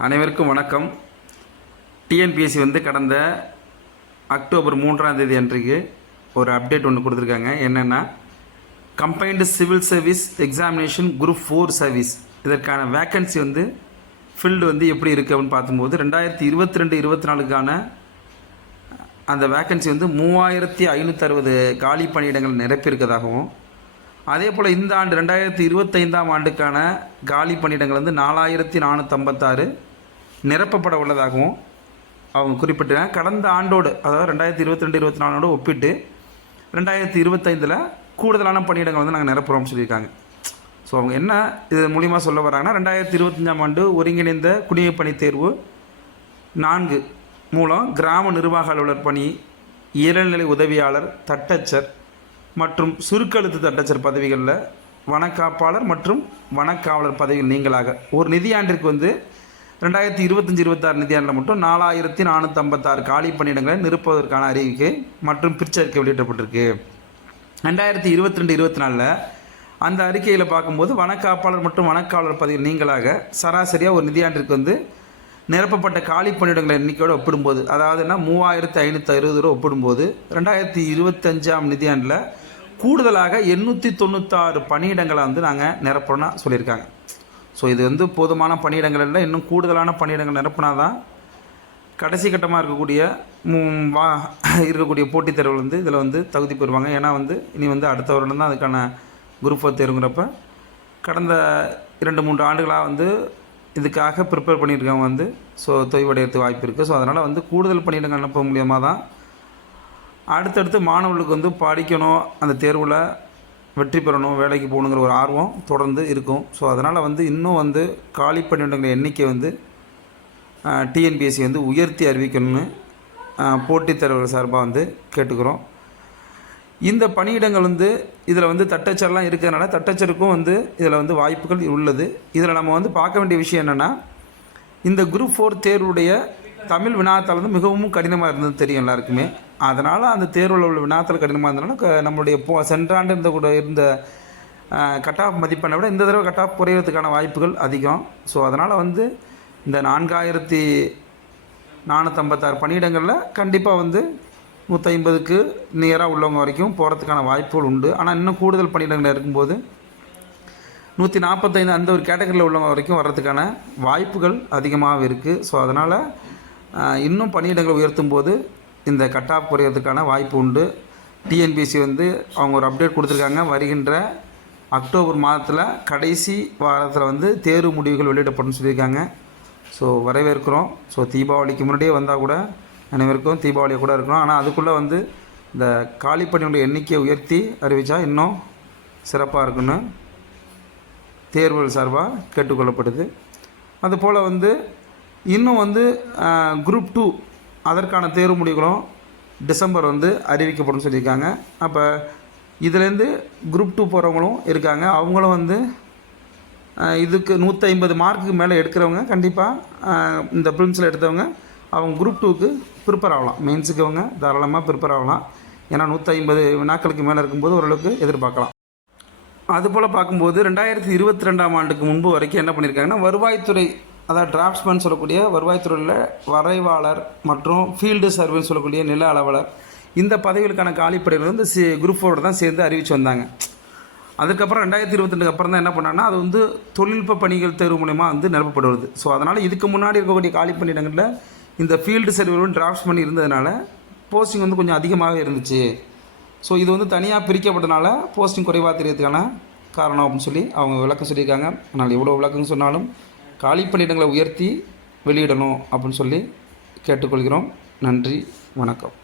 அனைவருக்கும் வணக்கம். டிஎன்பிஎஸ்சி வந்து கடந்த அக்டோபர் மூன்றாம் தேதி அன்றைக்கு ஒரு அப்டேட் ஒன்று கொடுத்துருக்காங்க. என்னென்னா combined civil service examination group four service இதற்கான வேக்கன்சி வந்து ஃபீல்டு வந்து எப்படி இருக்குது அப்படின்னு பார்க்கும்போது ரெண்டாயிரத்தி இருபத்தி ரெண்டு இருபத்தி நாலுக்கான அந்த வேக்கன்சி வந்து மூவாயிரத்தி ஐநூற்றி அறுபது காலி பணியிடங்கள் நிரப்பியிருக்கதாகவும் அதே போல் இந்த ஆண்டு ரெண்டாயிரத்தி இருபத்தைந்தாம் ஆண்டுக்கான காலி பணியிடங்கள் வந்து நாலாயிரத்தி நானூற்றம்பத்தாறு நிரப்பப்பட உள்ளதாகவும் அவங்க குறிப்பிட்டிருக்காங்க. கடந்த ஆண்டோடு அதாவது ரெண்டாயிரத்தி இருபத்தி ரெண்டு இருபத்தி நாலோடு ஒப்பிட்டு ரெண்டாயிரத்தி இருபத்தைந்தில் கூடுதலான பணியிடங்கள் வந்து நாங்கள் நிரப்புகிறோம்னு சொல்லியிருக்காங்க. ஸோ அவங்க என்ன இது மூலிமா சொல்ல வராங்கன்னா ரெண்டாயிரத்தி இருபத்தஞ்சாம் ஆண்டு ஒருங்கிணைந்த குடிமைப் பணி தேர்வு நான்கு மூலம் கிராம நிர்வாக அலுவலர் பணி இயல்நிலை உதவியாளர் தட்டச்சர் மற்றும் சுருக்கெழுத்து தட்டச்சர் பதவிகளில் வனக்காப்பாளர் மற்றும் வனக்காவலர் பதவிகள் நீங்களாக. ஒரு நிதியாண்டிற்கு வந்து ரெண்டாயிரத்தி இருபத்தஞ்சி இருபத்தாறு நிதியாண்டில் மட்டும் நாலாயிரத்தி நானூற்றி ஐம்பத்தாறு காலி பணியிடங்களை நிரப்புவதற்கான அறிவிக்கை மற்றும் பிரிச்சறிக்கை வெளியிடப்பட்டிருக்கு. ரெண்டாயிரத்தி இருபத்தி ரெண்டு இருபத்தி நாலில் அந்த அறிக்கையில் பார்க்கும்போது வனக்காப்பாளர் மற்றும் வனக்காவலர் பதவியில் நீங்களாக சராசரியாக ஒரு நிதியாண்டிற்கு வந்து நிரப்பப்பட்ட காலி பணியிடங்களை எண்ணிக்கையோடு ஒப்பிடும்போது அதாவதுன்னா மூவாயிரத்து ஐநூற்றி அறுபது ரூபா ஒப்பிடும்போது ரெண்டாயிரத்தி இருபத்தஞ்சாம் நிதியாண்டில் கூடுதலாக எண்ணூற்றி தொண்ணூத்தாறு பணியிடங்களை வந்து நாங்கள் நிரப்பணும்னா சொல்லியிருக்காங்க. ஸோ இது வந்து போதுமான பணியிடங்கள் இல்லை. இன்னும் கூடுதலான பணியிடங்கள் நிரப்புனா தான் கடைசி கட்டமாக இருக்கக்கூடிய வா இருக்கக்கூடிய போட்டித் தேர்வுகள் வந்து இதில் வந்து தகுதி பெறுவாங்க. ஏன்னா வந்து இனி வந்து அடுத்த வருடம் தான் அதுக்கான குரூப் ஃபோர் தேர்வுங்கிறப்ப கடந்த இரண்டு மூன்று ஆண்டுகளாக வந்து இதுக்காக ப்ரிப்பேர் பண்ணியிருக்கவங்க வந்து ஸோ தொய்வடையிறதுக்கு வாய்ப்பு இருக்குது ஸோ அதனால் வந்து கூடுதல் பணியிடங்கள் அனுப்ப மூலியமாக தான் அடுத்தடுத்து மாணவர்களுக்கு வந்து படிக்கணும் அந்த தேர்வில் வெற்றி பெறணும் வேலைக்கு போகணுங்கிற ஒரு ஆர்வம் தொடர்ந்து இருக்கும். ஸோ அதனால் வந்து இன்னும் வந்து காலி பணியிடங்களின் எண்ணிக்கை வந்து டிஎன்பிஎஸ்சி வந்து உயர்த்தி அறிவிக்கணும்னு போட்டித் தேர்வுகள் சார்பாக வந்து கேட்டுக்கிறோம். இந்த பணியிடங்கள் வந்து இதில் வந்து தட்டச்சர்லாம் இருக்கிறதுனால தட்டச்சருக்கும் வந்து இதில் வந்து வாய்ப்புகள் உள்ளது. இதில் நம்ம வந்து பார்க்க வேண்டிய விஷயம் என்னென்னா இந்த குரூப் ஃபோர் தேர்வுடைய தமிழ் வினாத்தால் வந்து மிகவும் கடினமாக இருந்தது தெரியும் எல்லாருக்குமே. அதனால் அந்த தேர்வில் உள்ள வினாத்தல் கடினமாக இருந்ததுனால நம்மளுடைய போ சென்ற ஆண்டு இருந்த கூட இருந்த கட் ஆஃப் மதிப்பெண்ணை விட இந்த தடவை கட் ஆஃப் குறையிறதுக்கான வாய்ப்புகள் அதிகம். ஸோ அதனால் வந்து இந்த நான்காயிரத்தி நானூற்றம்பத்தாறு பணியிடங்களில் கண்டிப்பாக வந்து நூற்றி நேராக நியராக உள்ளவங்க வரைக்கும் போகிறதுக்கான வாய்ப்புகள் உண்டு. ஆனால் இன்னும் கூடுதல் பணியிடங்கள் இருக்கும்போது நூற்றி நாற்பத்தைந்து அந்த ஒரு கேட்டகரியில் உள்ளவங்க வரைக்கும் வர்றதுக்கான வாய்ப்புகள் அதிகமாக இருக்குது ஸோ அதனால் இன்னும் பணியிடங்கள் உயர்த்தும் போது இந்த கட் ஆஃப் குறையிறதுக்கான வாய்ப்பு உண்டு. டிஎன்பிஎஸ்சி வந்து அவங்க ஒரு அப்டேட் கொடுத்துருக்காங்க. வருகின்ற அக்டோபர் மாதத்தில் கடைசி வாரத்தில் வந்து தேர்வு முடிவுகள் வெளியிடப்படும் சொல்லியிருக்காங்க. ஸோ வரவேற்கிறோம். ஸோ தீபாவளிக்கு முன்னாடியே வந்தால் கூட அனைவருக்கும் தீபாவளி கூட இருக்கணும் ஆனால் அதுக்குள்ளே வந்து இந்த காலி பணியுடைய எண்ணிக்கையை உயர்த்தி அறிவித்தா இன்னும் சிறப்பாக இருக்குன்னு தேர்வுகள் சார்பாக கேட்டுக்கொள்ளப்படுது. அதுபோல் வந்து இன்னும் வந்து குரூப் டூ அதற்கான தேர்வு முடிவுகளும் டிசம்பர் வந்து அறிவிக்கப்படும் சொல்லியிருக்காங்க. அப்போ இதுலேருந்து குரூப் டூ போகிறவங்களும் இருக்காங்க. அவங்களும் வந்து இதுக்கு நூற்றி ஐம்பது மார்க்குக்கு மேலே எடுக்கிறவங்க கண்டிப்பாக இந்த ப்ரின்ஸில் எடுத்தவங்க அவங்க குரூப் டூக்கு ப்ரிப்பேர் ஆகலாம். மெயின்ஸுக்கு அவங்க தாராளமாக ப்ரிப்பேர் ஆகலாம். ஏன்னா நூற்றி ஐம்பது வினாக்களுக்கு மேலே இருக்கும்போது ஓரளவுக்கு எதிர்பார்க்கலாம். அதுபோல் பார்க்கும்போது ரெண்டாயிரத்தி இருபத்தி ரெண்டாம் ஆண்டுக்கு முன்பு வரைக்கும் என்ன பண்ணியிருக்காங்கன்னா வருவாய்த்துறை அதாவது டிராஃப்ட்ஸ்மேன் சொல்லக்கூடிய வருவாய்த்துறையில் வரைவாளர் மற்றும் ஃபீல்டு சர்வேன்னு சொல்லக்கூடிய நில அளவலர். இந்த பதவிகளுக்கான காலிப்படைகள் வந்து சி குரூப் ஃபோரோட தான் சேர்ந்து அறிவிச்சு வந்தாங்க. அதுக்கப்புறம் ரெண்டாயிரத்தி இருபத்தெண்டுக்கு அப்புறம் தான் என்ன பண்ணாங்கன்னா அது வந்து தொழில்நுட்ப பணிகள் தேர்வு மூலயமா வந்து நிரப்பப்படுவது ஸோ அதனால் இதுக்கு முன்னாடி இருக்கக்கூடிய காலி பணியிடங்களில் இந்த ஃபீல்டு சர்வேரும் டிராஃப்ட்ஸ்மேன் இருந்ததுனால போஸ்டிங் வந்து கொஞ்சம் அதிகமாகவே இருந்துச்சு. ஸோ இது வந்து தனியாக பிரிக்கப்பட்டனால போஸ்டிங் குறைவாக தெரியறதுக்கான காரணம் அப்படின்னு சொல்லி அவங்க விளக்கம் சொல்லியிருக்காங்க. ஆனால் எவ்வளோ விளக்கம் சொன்னாலும் காலி பணியிடங்களை உயர்த்தி வெளியிடணும் அப்படின்னு சொல்லி கேட்டுக்கொள்கிறோம். நன்றி வணக்கம்.